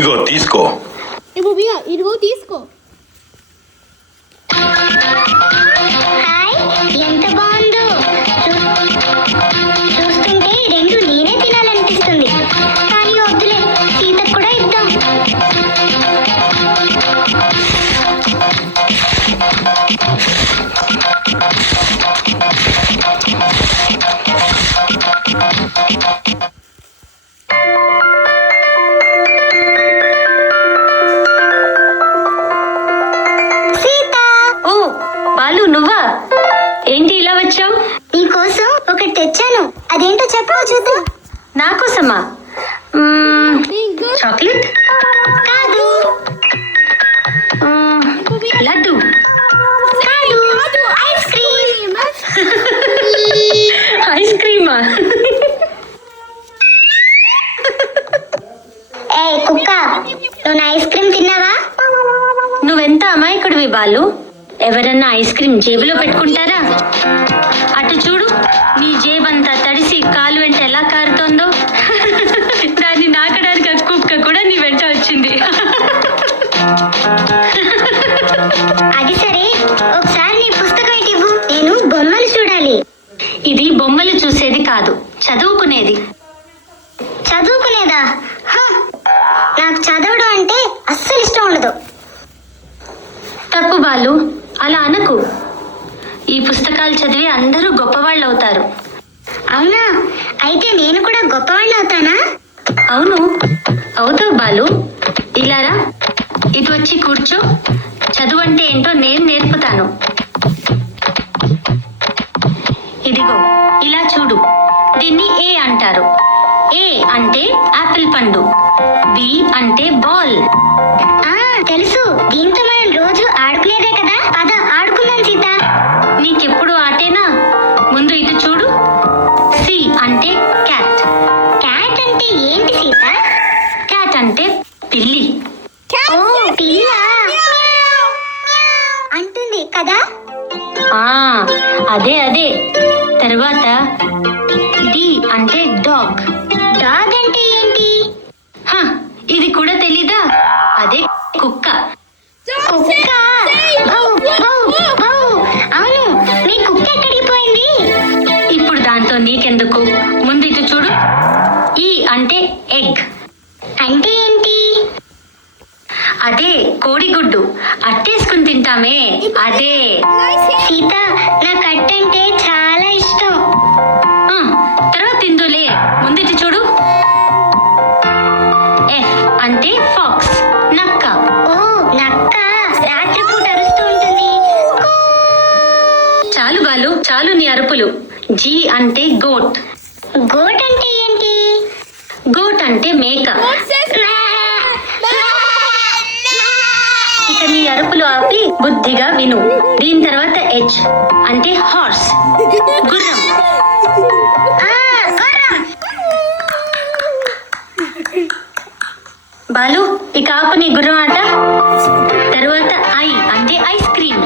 ఇదిగో తీసుకో. ఇదిగో తీసుకో. హాయ్, ఎంత బాగుందో. చూస్తుంటే రెండు నేనే తినాలనిపిస్తుంది. కానీ వద్దులే, సీతకు కూడా ఇద్దాం. నువ్వా? ఏంటి ఇలా వచ్చావు? నీకోసం ఒకటి తెచ్చాను. అదేంటో చెప్పు చూద్దాం. నా కోసమా? చాక్లెట్ కాదు. లడ్డు కాదు. Ice cream. ఐస్ క్రీమా? ఏ కుక్క, నువ్వు ఐస్ క్రీమ్ తిన్నావా? నువ్వెంత అమాయకుడివి బాలు. ఎవరన్నా ఐస్ క్రీమ్ జేబులో పెట్టుకుంటారా? అటు చూడు, నీ జేబంతా తడిసి కాలు వెంట ఎలా కారుతోందో. దాన్ని నాకడానికి కుక్క కూడా నీ వెంట వచ్చింది. అది సరే, ఒకసారి నీ పుస్తకం ఇవ్వు, నేను బొమ్మలు చూడాలి. ఇది బొమ్మలు చూసేది కాదు, చదువుకునేది. చదువుకునేదా? నాకు చదవడం అంటే అస్సలు ఇష్టం ఉండదు. తప్పు బాలు, అలా అనకు. ఈ పుస్తకాలు చదివి అందరూ గొప్పవాళ్ళు అవుతారు. అవునా? అయితే నేను కూడా గొప్పవాడిని అవుతానా? అవును, అవుతావు బాలు. ఇలారా, ఇటు వచ్చి కూర్చో. చదువు అంటే ఏంటో నేను నేర్పుతాను. ఇదిగో ఇలా చూడు. దీన్ని ఏ అంటారు. ఏ అంటే ఆపిల్ పండు. బి అంటే బాల్. తెలుసు, దీంతో మనం రోజు ఆడుకునేదే కదా. పద ఆడుకుందాం సీత. నీకెప్పుడు ఆటేనా? ముందు ఇటు చూడు. సి అంటే క్యాట్. క్యాట్ అంటే ఏంటి సీత? క్యాట్ అంటే పిల్లి. ఓ, పిల్ల అంటుంది కదా. అదే అదే. తర్వాత డి అంటే డాగ్. డాగ్ అంటే ఏంటి? ఇది కూడా తెలీదా? అదే కుక్క. కుక్క? అవును, మీ కుక్క ఎక్కడికి పోయింది? ఇప్పుడు దాంతో నీకెందుకు? ముందు ఇటు చూడు. ఈ అంటే ఎగ్. అంటే ఏంటి? అదే కోడిగుడ్డు. అట్టేసుకుని తింటామే, అదే. సీత, నాకు అట్టంటే చాలా ఇష్టం. తర్వాత తిందులే, ముందు చూడు. ఎఫ్ అంటే ఫాక్స్, నక్క. ఓ, నక్క రాత్రిపూట అరుస్తూ ఉంటుంది. చాలు బాలు, చాలు నీ అరుపులు. జీ అంటే గోట్. గోట్ అంటే ఏంటి? గోట్ అంటే మేక. ఇక నీ అరుపులు ఆపి బుద్ధిగా విను. దీని తర్వాత హెచ్ అంటే హార్స్, గుర్రం. బాలు, ఇక ఆపు నీ గుర్రం ఆట. తర్వాత ఐ అంటే ఐస్ క్రీమ్.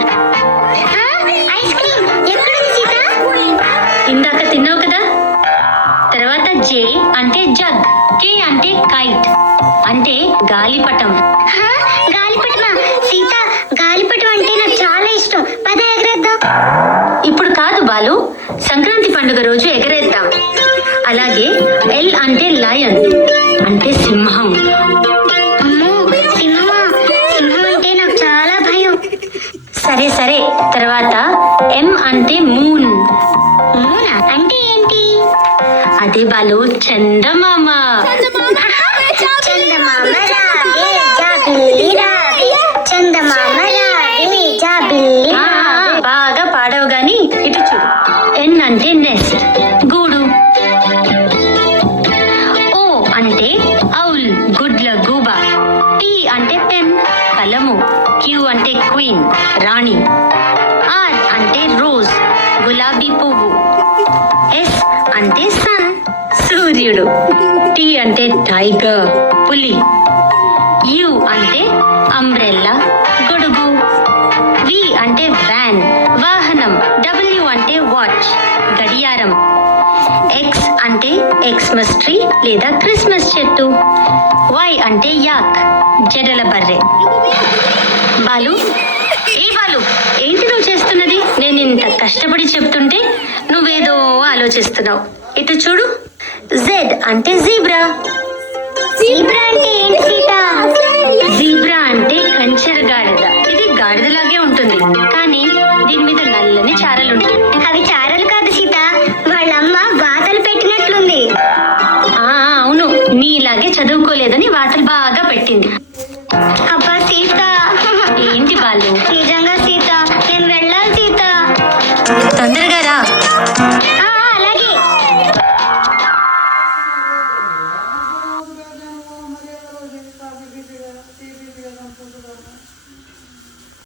ఐస్ క్రీమ్ ఎక్కడుంది సీత? ఇందాక తిన్నావు కదా. తర్వాత జే అంటే జగ్. కే అంటే కైట్, అంటే గాలిపటం. గాలిపటమా? సీత, గాలిపటం అంటే నాకు చాలా ఇష్టం. పద ఎగరేద్దాం. ఇప్పుడు కాదు బాలు, సంక్రాంతి పండుగ రోజు ఎగరేద్దాం. అలాగే ఎల్ అంటే లయన్, అంటే సింహం. అమ్మో, సింహమా? సింహం అంటే నాకు చాలా భయం. సరే సరే. తర్వాత ఎం అంటే మూన్. మూనా అంటే ఏంటి? అదే బాలు, చందమామ. చందమామ రావే జాబిల్లి రావే, చందమామ రావే జాబిల్లి. బాగా పాడవు గాని ఇటు చూడు. ఎన్ అంటే నెస్ట్, గూడు. ఓ అంటే ఔల్, గుడ్ల గూబ. టీ అంటే పెన్, కలము. క్యూ అంటే క్వీన్, రాణి. ఆర్ అంటే రోజ్, గులాబీ పువ్వు. ఎస్ అంటే సన్, సూర్యుడు. టీ అంటే టైగర్, పులి. యు అంటే అంబ్రెల్లా, గొడుగు. వి అంటే వ్యాన్, వాహనం. డబ్ల్యూ అంటే వాచ్, గడియారం. ఎక్స్ అంటే ఎక్స్మస్ ట్రీ లేదా క్రిస్మస్ చెట్టు. వై అంటే యాక్, జడల బర్రె. బాలు, ఏ బాలు, ఏంటి నువ్వు చేస్తున్నది? నేను ఇంత కష్టపడి చెప్తుంటే నువ్వేదో ఆలోచిస్తున్నావు. ఇటు చూడు. జెడ్ అంటే జీబ్రా. జీబ్రా అంటే ఏంటి సీత? జీబ్రా అంటే కంచెర గాడిద. ఇది గాడిదలాగే ఉంటుంది, కానీ దీని మీద నల్లని చారలుంటాయి. అవి చారలు కాదు సీత, వాళ్ళమ్మ వాతలు పెట్టినట్లుంది. అవును, నీలాగే చదువుకోలేదని వాతలు బాగా పెట్టింది. అబ్బా సీత. ఏంటి బాలు? నిజంగా సీత, నేను వెళ్ళాలి సీత. తొందరగా రా.